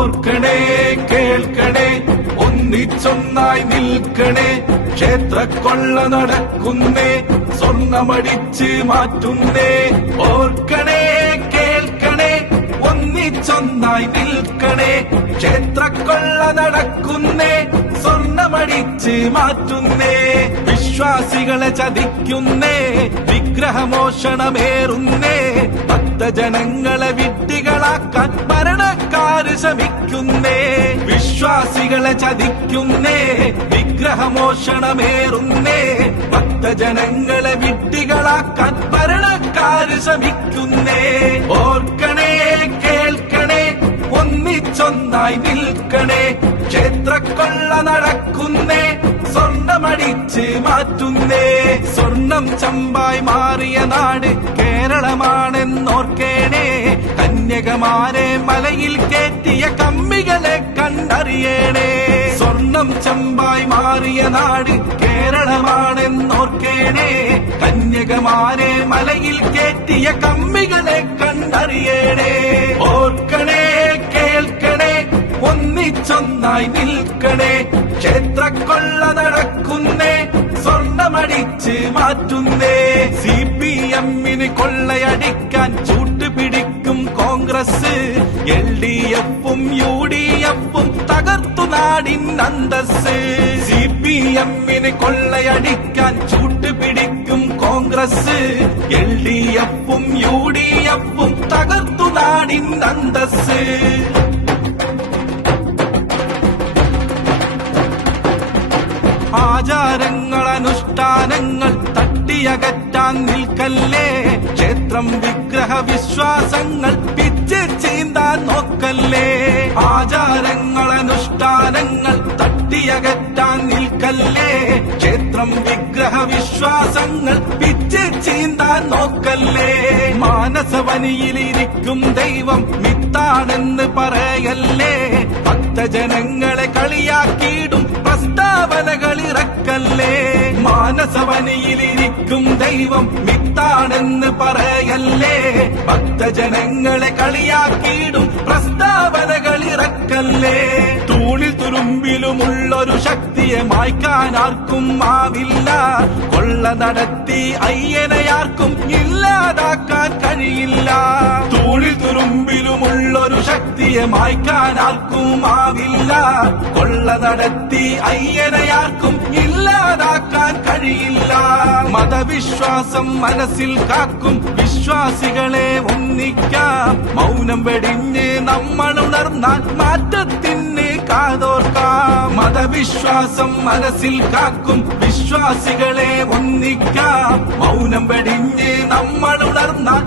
ഓർക്കണേ കേൾക്കണേ ഒന്നിച്ചൊന്നായി നിൽക്കണേ ക്ഷേത്രക്കൊള്ള നടക്കുന്നേ സ്വർണമടിച്ച് മാറ്റുന്നേ ഓർക്കണേ കേൾക്കണേ ഒന്നിച്ചൊന്നായി നിൽക്കണേ ക്ഷേത്രക്കൊള്ള നടക്കുന്നേ സ്വർണമടിച്ച് മാറ്റുന്നേ വിശ്വാസികളെ ചതിക്കുന്നേ വിഗ്രഹമോഷണമേറുന്നേ ഭക്തജനങ്ങളെ വിഡ്ഢികളാക്കാൻ ഭരണക്കാര് ശ്രമിക്കുന്നേ വിശ്വാസികളെ ചതിക്കുന്നേ വിഗ്രഹമോഷണമേറുന്നേ ഭക്തജനങ്ങളെ വിഡ്ഢികളാക്കാൻ ഭരണക്കാര് ശ്രമിക്കുന്നേ ഓർക്കണേ കേൾക്കണേ ഒന്നിച്ചൊന്നായി നിൽക്കണേ ക്ഷേത്രക്കൊള്ള നടക്കുന്നേ സ്വർണമടിച്ച് മാറ്റുന്നേ സ്വർണം ചമ്പായി മാറിയ നാട് കേരളമാണെന്നോർക്കേണേ കന്യകമാരെ മലയിൽ കയറ്റിയ കമ്മികളെ കണ്ടറിയണേ സ്വർണം ചമ്പായി മാറിയ നാട് കേരളമാണെന്നോർക്കേണേ കന്യകമാരെ മലയിൽ കയറ്റിയ കമ്മികളെ കണ്ടറിയണേ ഓർക്കണേ കേൾക്കണേ ഒന്നിച്ചൊന്നായി നിൽക്കണേ ക്ഷേത്രക്കൊള്ള നടക്കുന്നേ സ്വർണമടിച്ച് മാറ്റുന്നേ CPM-ന് കൊള്ളയടിക്കാൻ ചൂട്ടുപിടിക്കും കോൺഗ്രസ് LDF-ഉം UDF-ഉം തകർത്തു നാടിൻ അന്തസ് CPM-ന് കൊള്ളയടിക്കാൻ ചൂട്ടുപിടിക്കും കോൺഗ്രസ് LDF-ഉം UDF-ഉം തകർത്തു നാടിൻ അന്തസ് ആചാരങ്ങൾ അനുഷ്ഠാനങ്ങൾ തട്ടിയകറ്റാൻ നിൽക്കല്ലേ ക്ഷേത്രം വിഗ്രഹ വിശ്വാസങ്ങൾ പിച്ച് ചീന്താൻ നോക്കല്ലേ ആചാരങ്ങൾ അനുഷ്ഠാനങ്ങൾ തട്ടിയകറ്റാൻ നിൽക്കല്ലേ ക്ഷേത്രം വിഗ്രഹ വിശ്വാസങ്ങൾ പിച്ച് ചീന്താൻ നോക്കല്ലേ മാനസവനിയിലിരിക്കും ദൈവം മിത്താണെന്ന് പറയല്ലേ ഭക്തജനങ്ങളെ കളിയാക്കിയിടും പ്രസ്താവനകൾ ഇറക്കല്ലേ മാനസവനിയിലിരിക്കും ദൈവം മിത്താണെന്ന് പറയല്ലേ ഭക്തജനങ്ങളെ കളിയാക്കിയിടും പ്രസ്താവനകൾ ഇറക്കല്ലേ തൂണിൽ തുരുമ്പിലുമുള്ളൊരു ശക്തിയെ മായ്ക്കാൻ ആർക്കും ആവില്ല കൊള്ള നടത്തി അയ്യനെയാർക്കും ഇല്ലാതാക്കാൻ കഴിയില്ല തൂണിൽ തുരുമ്പിലുമുള്ളൊരു ശക്തിയെ മായ്ക്കാൻ ആർക്കും ആവില്ല കൊള്ള നടത്തി അയ്യനെയാർക്കും ഇല്ലാതാക്കാൻ കഴിയില്ല മതവിശ്വാസം മനസ്സിൽ കാക്കും വിശ്വാസികളെ ഒന്നിക്കാം മൗനം വെടിഞ്ഞ് നമ്മൾ ഉണർന്നാൽ മാറ്റത്തിന് കാതോർക്കാം മതവിശ്വാസം മനസ്സിൽ കാക്കും വിശ്വാസികളെ ഒന്നിക്കാം മൗനം വെടിഞ്ഞ് നമ്മൾ ഉണർന്നാൽ